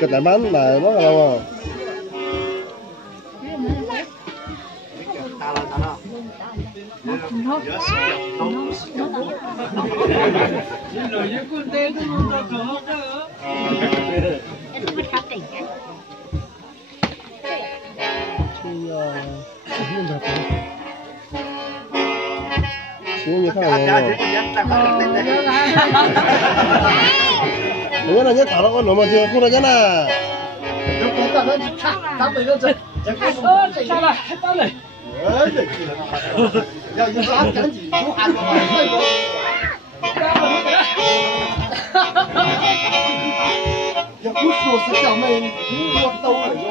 cái tại bán là nó là đâu xuống như thế nào đúng là nhất thảo nó có nổi mà chưa không được chứ nào要一拉赶紧出汗，要不说是小妹，我兜了哟。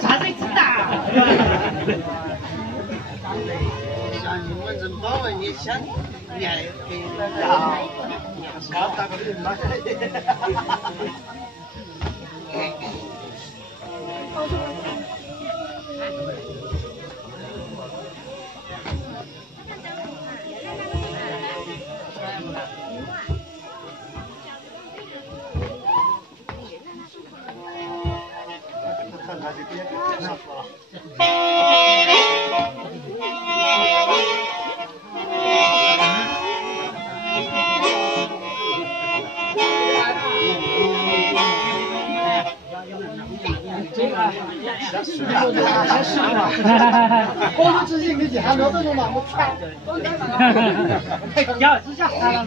啥谁知道？像你们人包啊，你想你还给人家搞大个人嘛？我自己没去喊老板说嘛，我穿。要是下来了。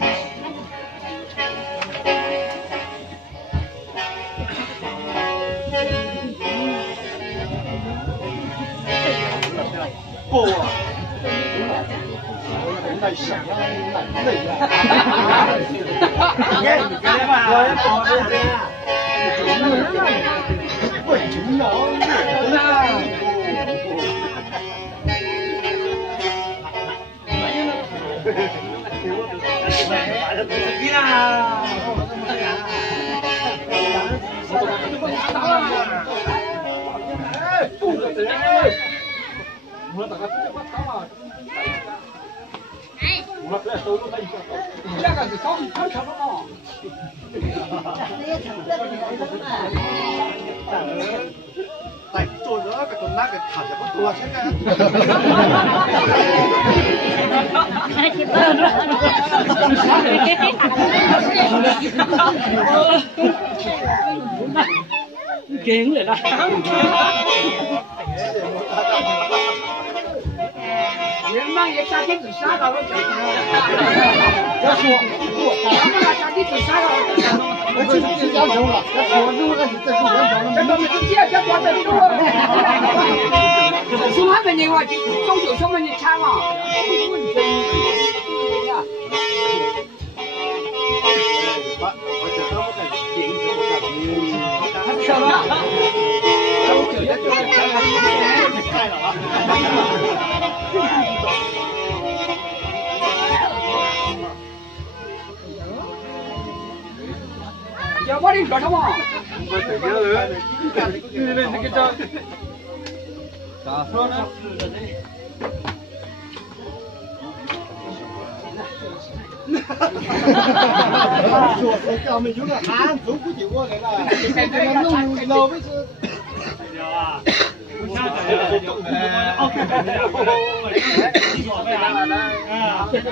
不，太想了，太累了。喂，真的。来做这个跟那个看着不多，现在。劲来了。人嘛也下地自杀了，我讲。要说，他们那下地自杀了，我这是要求了，要说如果是这是人装的，这个没有钱，这多得多。兄弟们，你话早就兄弟们抢了，我这都在电视上看。他跳了，我就要跳了，开了啊！要把你说什么？我这个女的这个叫咋说呢？说是表妹有点喊，走不进我来了。这个老位置。有啊。这个。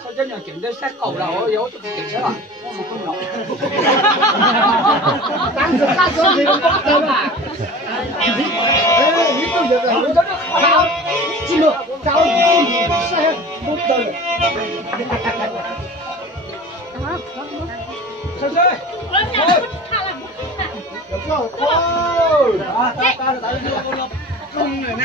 好像要竞争太高了，我以后就不进去了，我们不了。但是他说这个不得了，你不觉得？我这个好，这个高你是不得了。小水，有个哦，啊，打了，中了呢。